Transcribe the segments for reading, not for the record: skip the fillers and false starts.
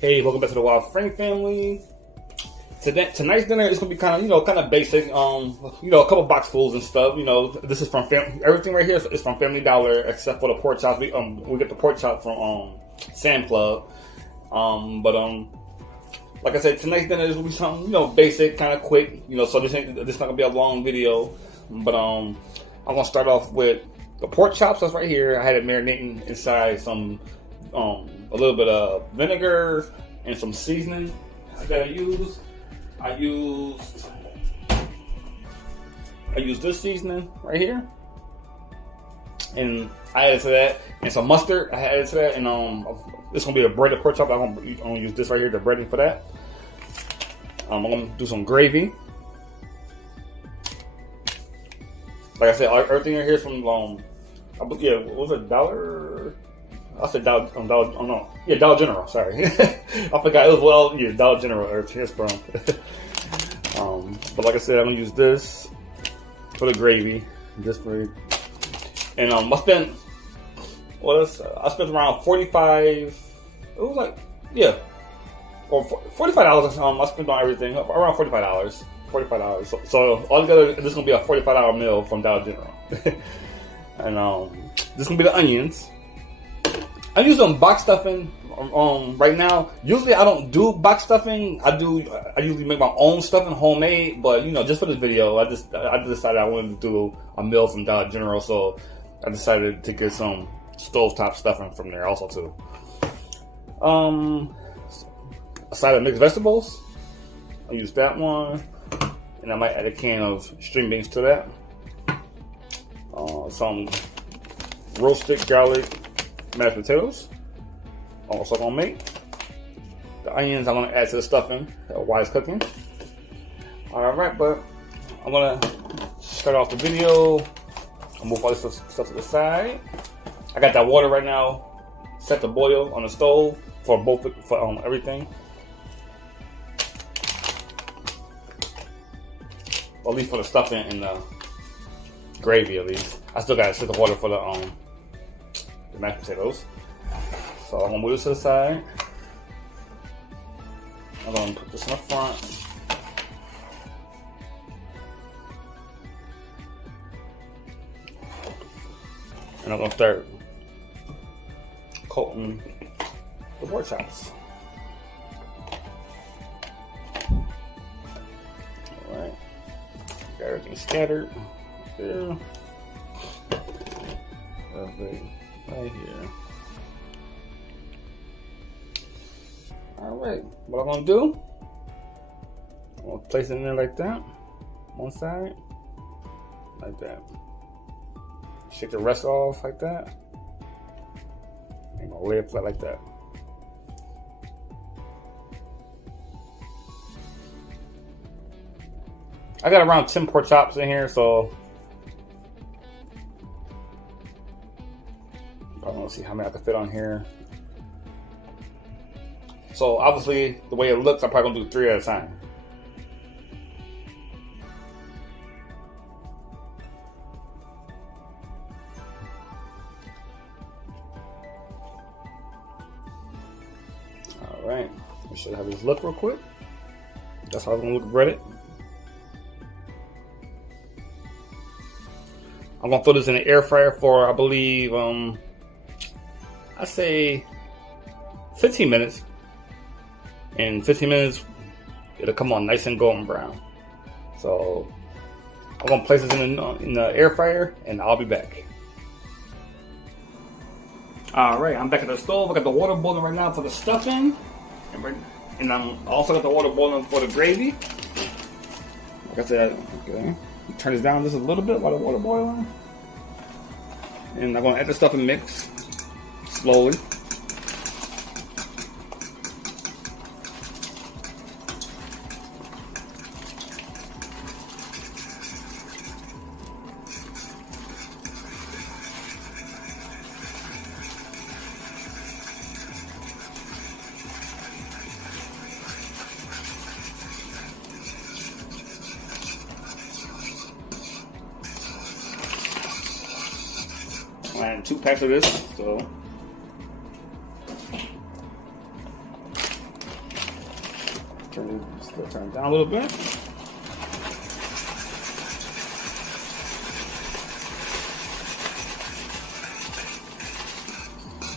Hey, welcome back to the Wild Frank family. Tonight's dinner is gonna be kind of basic. A couple box fulls and stuff. This is from everything right here is from Family Dollar except for the pork chops. We get the pork chop from Sam Club. Like I said, tonight's dinner is gonna be something basic, kind of quick. So this not gonna be a long video. But I'm gonna start off with the pork chops. That's right here. I had it marinating inside some a little bit of vinegar and some seasoning. I use this seasoning right here, and I added to that, and some mustard. I added to that, and it's gonna be a breaded pork chop. I'm gonna use this right here, the breading for that. I'm gonna do some gravy. Like I said, everything right here is from what was it, Dollar? I said Dollar General. Sorry, I forgot it was Dollar General. Here's from. But like I said, I'm gonna use this for the gravy, and I spent around $45. It was or $45. I spent on everything around $45. So altogether, this is gonna be a $45 meal from Dollar General, and this is gonna be the onions. I'm using box stuffing right now. Usually I don't do box stuffing. I usually make my own stuffing homemade, but just for this video, I decided I wanted to do a meal from Dollar General, so I decided to get some stovetop stuffing from there also too. A side of mixed vegetables. I'll use that one, and I might add a can of string beans to that. Some roasted garlic mashed potatoes. Also gonna make the onions. I'm gonna add to the stuffing while it's cooking. All right, but I'm gonna start off the video. I'll move all this stuff to the side. I got that water right now set to boil on the stove for everything. Or at least for the stuffing and the gravy. At least I still gotta set the water for the mashed potatoes. So I'm gonna move this to the side. I'm gonna put this in the front. And I'm gonna start coating the pork chops. Alright. Got everything scattered there. Perfect. Right here. Alright, what I'm gonna do, I'm gonna place it in there like that, one side, like that. Shake the rest off like that, and gonna lay it flat like that. I got around 10 pork chops in here, so I want to see how many I can fit on here. So obviously, the way it looks, I'm probably gonna do 3 at a time. All right, we should have this look real quick. That's how it's gonna look breaded. I'm gonna throw this in the air fryer for, I believe, I say 15 minutes. In 15 minutes, it'll come on nice and golden brown. So I'm gonna place this in the air fryer, and I'll be back. All right, I'm back at the stove. I got the water boiling right now for the stuffing, and I'm also got the water boiling for the gravy. Like I said, okay, turn this down just a little bit while the water boiling, and I'm gonna add the stuffing mix slowly. And 2 packs of this, so Turn it down a little bit.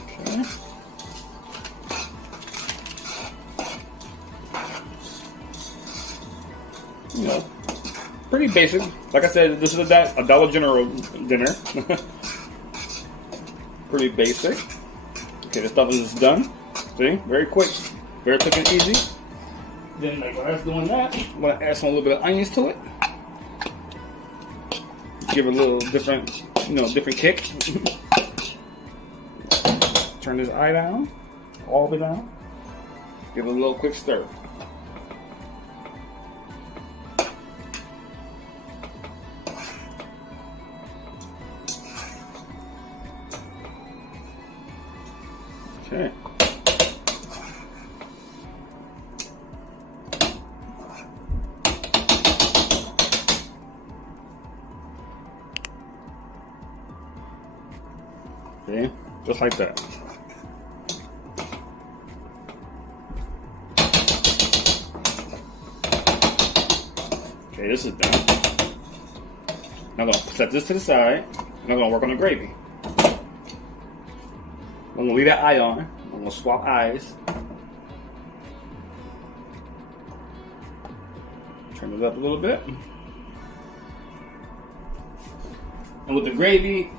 Okay. You know, pretty basic. Like I said, this is a Dollar General dinner. Pretty basic. Okay, the stuff is done. See, very quick and easy. Then, like, while I was doing that, I'm gonna add a little bit of onions to it. Give it a little different, different kick. Turn this eye down, all the way down. Give it a little quick stir. Okay. Okay, just like that. Okay, this is done. Now I'm going to set this to the side, and I'm going to work on the gravy. I'm going to leave that eye on. I'm going to swap eyes. Turn it up a little bit. And with the gravy,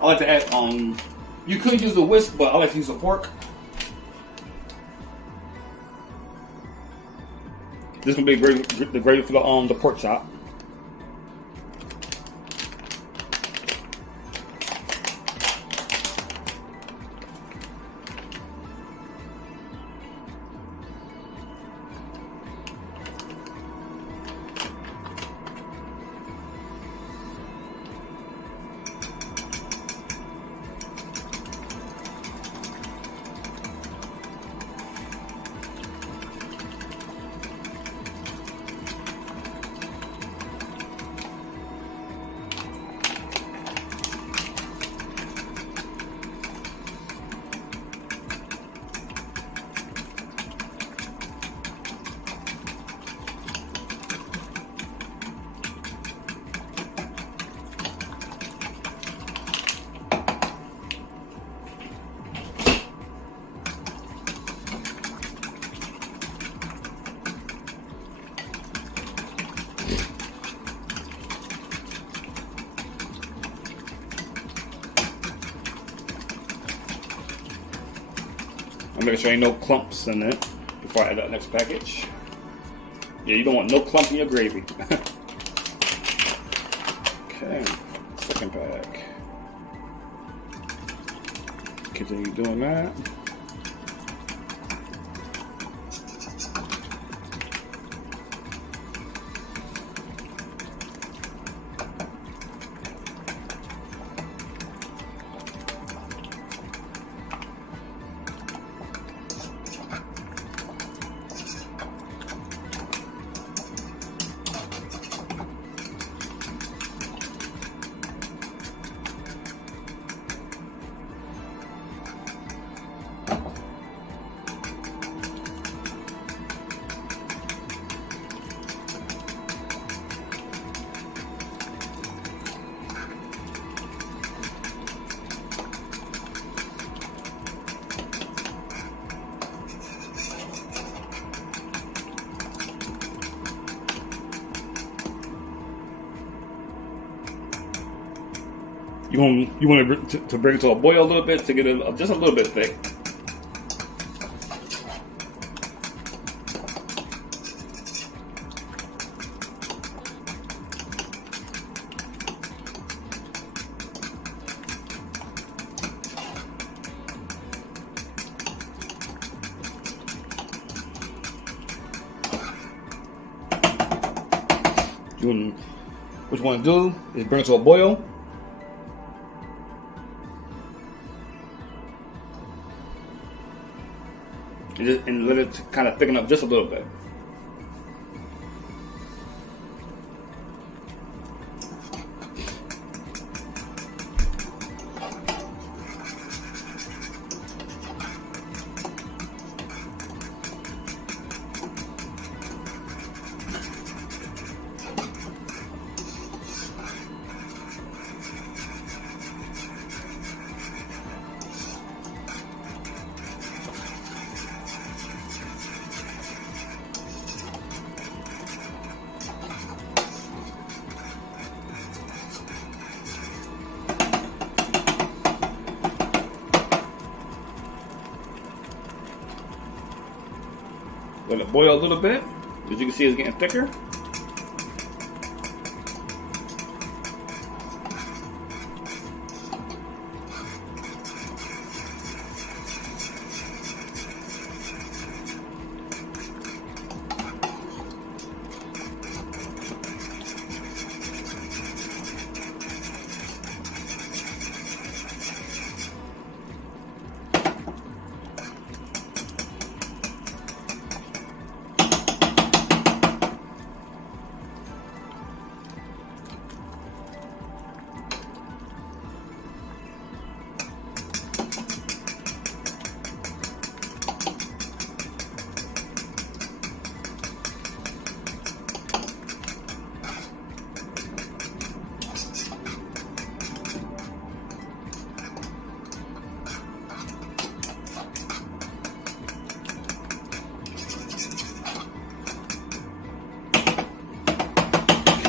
I like to add, you could use a whisk, but I like to use a fork. This will be the gravy for the pork chop. I'm making sure ain't no clumps in it before I add that next package. Yeah, you don't want no clump in your gravy. Okay, second pack. Continue doing that. You want to bring it to a boil a little bit to get it just a little bit thick. What you want to do is bring it to a boil. And let it kind of thicken up just a little bit. Let it boil a little bit. As you can see, it's getting thicker.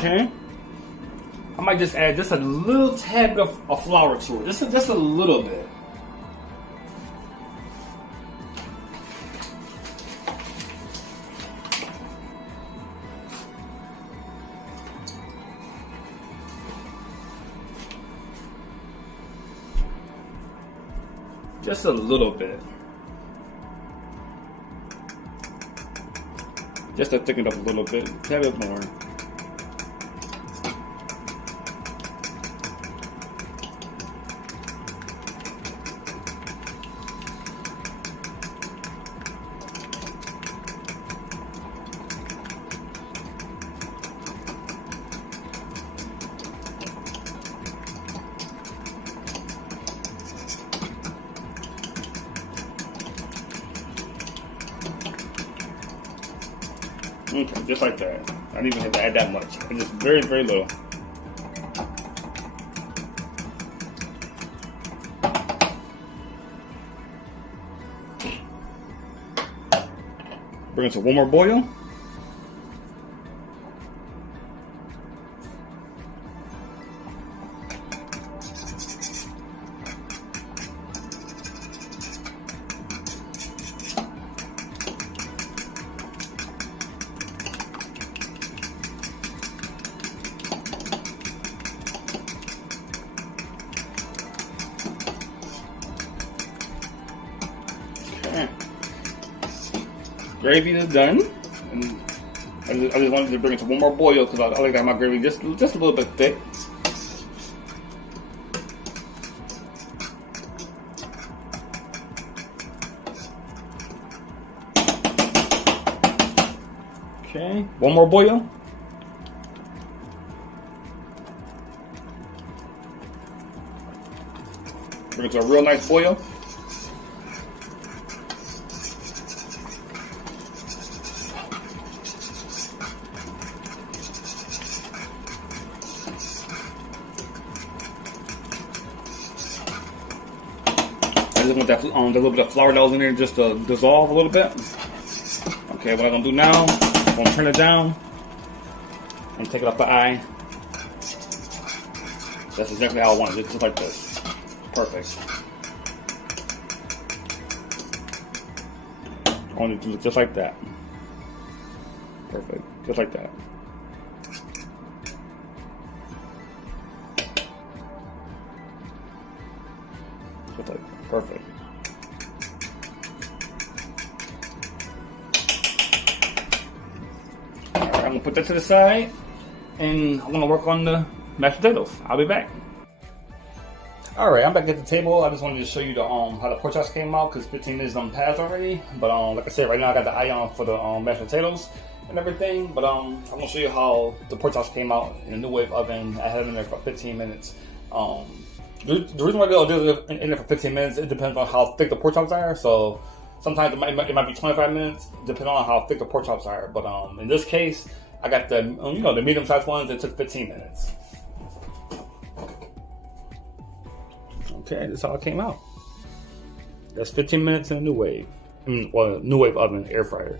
Okay. I might just add just a little tad of flour to it. Just a little bit. Just a little bit. Just to thicken it up a little bit. A bit more. Okay, just like that. I don't even have to add that much. Just very, very little. Bring it to one more boil. Gravy is done, and I just wanted to bring it to one more boil because I like to have my gravy just a little bit thick. Okay, one more boil. Bring it to a real nice boil. I just want that the little bit of flour that was in there just to dissolve a little bit. Okay, what I'm gonna do now, I'm gonna turn it down and take it off the eye. That's exactly how I want it, just like this. Perfect. I want it to look just like that. Perfect, just like that. Just like that. Perfect. Alright, I'm gonna put that to the side and I'm gonna work on the mashed potatoes. I'll be back. Alright, I'm back at the table. I just wanted to show you the how the pork chops came out because 15 minutes passed already. But like I said, right now I got the eye on for the mashed potatoes and everything. But I'm gonna show you how the pork chops came out in a new wave oven. I had them in there for 15 minutes. The reason why they'll do it in there for 15 minutes, it depends on how thick the pork chops are. So sometimes it might be 25 minutes, depending on how thick the pork chops are. But in this case, I got the the medium-sized ones. It took 15 minutes. Okay, that's how it came out. That's 15 minutes in a new wave. Well, new wave oven, air fryer.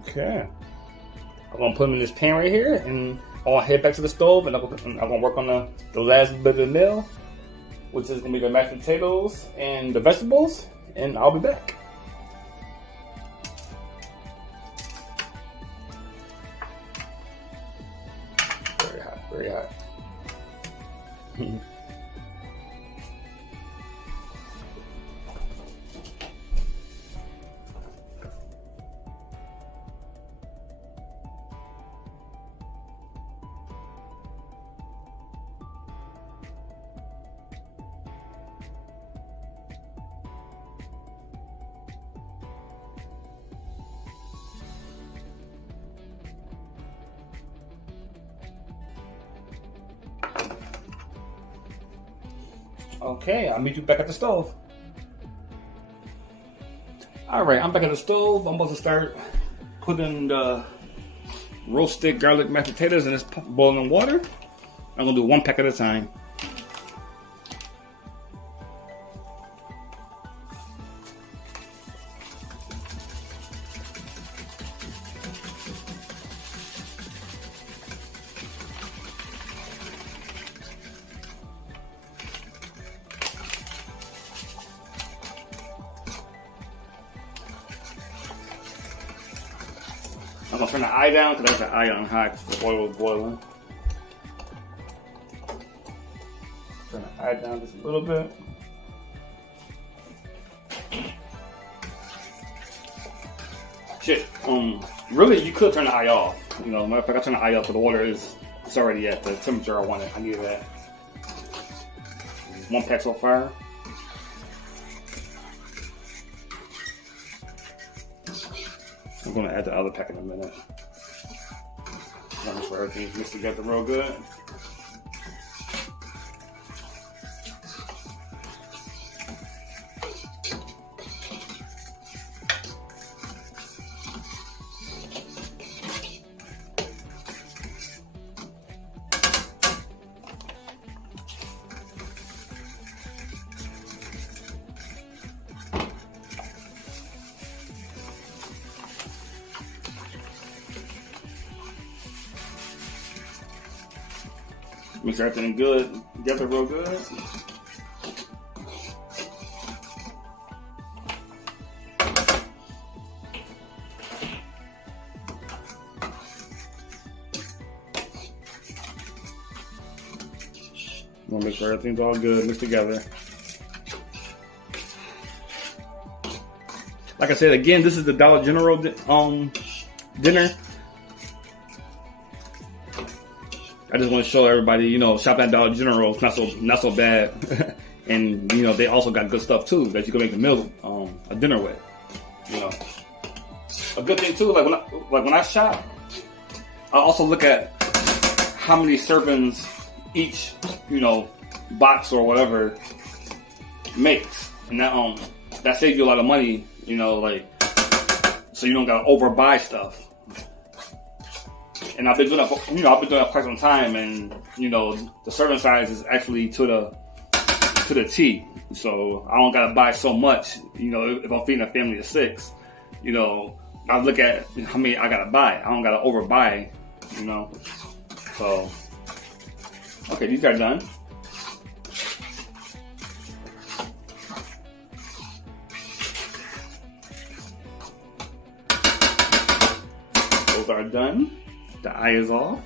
Okay. I'm gonna put them in this pan right here, and I'll head back to the stove, and I'm gonna work on the last bit of the meal, which is gonna be the mashed potatoes and the vegetables, and I'll be back. Very hot, very hot. Okay, I'll meet you back at the stove. Alright, I'm back at the stove. I'm about to start putting the roasted garlic mashed potatoes in this boiling water. I'm gonna do one pack at a time. I'm gonna turn the eye down because there's an eye on high because the oil was boiling. Turn the eye down just a little bit. Shit, really you could turn the eye off. You know, matter of fact, I turn the eye off, but the water it's already at the temperature I want it. I needed that. One pack so far. I'm going to add the other pack in a minute. Make sure everything's mixed together real good. Mix everything good together real good. We'll make sure everything's all good, mixed together. Like I said, again, this is the Dollar General dinner. I just want to show everybody, you know, shopping at Dollar General is not so bad, and you know they also got good stuff too that you can make a meal, a dinner with. You know, a good thing too. Like when I shop, I also look at how many servings each, you know, box or whatever makes, and that saves you a lot of money. You know, like so you don't gotta overbuy stuff. And I've been doing that, you know, I've been doing that quite some time, and you know, the serving size is actually to the T. So I don't gotta buy so much. You know, if I'm feeding a family of 6, you know, I look at how many I gotta buy. I don't gotta overbuy. You know, so okay, these are done. Those are done. The eye is off.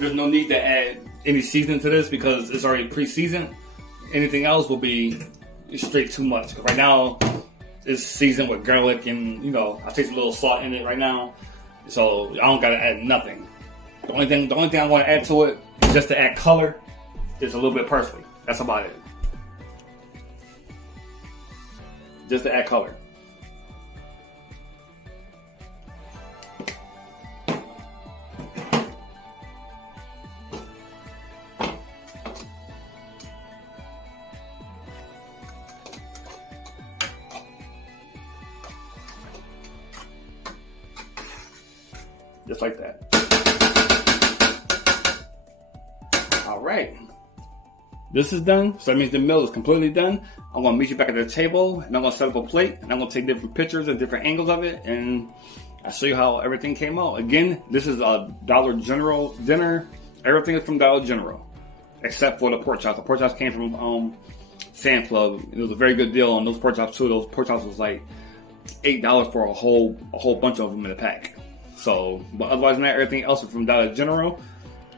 There's no need to add any seasoning to this because it's already pre-seasoned. Anything else will be straight too much. Right now, it's seasoned with garlic and, you know, I taste a little salt in it right now. So I don't gotta add nothing. The only thing I want to add to it is just to add color. Is a little bit of parsley. That's about it. Just to add color. Just like that. right. This is done, so that means the meal is completely done. I'm gonna meet you back at the table, and I'm gonna set up a plate, and I'm gonna take different pictures and different angles of it, and I'll show you how everything came out. Again, this is a Dollar General dinner. Everything is from Dollar General, except for the pork chops. The pork chops came from Sam Club. It was a very good deal on those pork chops too. Those pork chops was like $8 for a whole bunch of them in a pack. So, but otherwise than that, everything else is from Dollar General.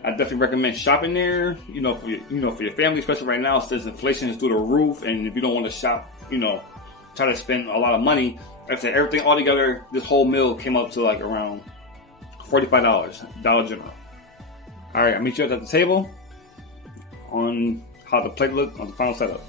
I definitely recommend shopping there. For your family, especially right now, since inflation is through the roof, and if you don't want to shop, try to spend a lot of money. Like I said, everything all together, this whole meal came up to like around $45, Dollar General. All right, I'll meet you at the table on how the plate looked on the final setup.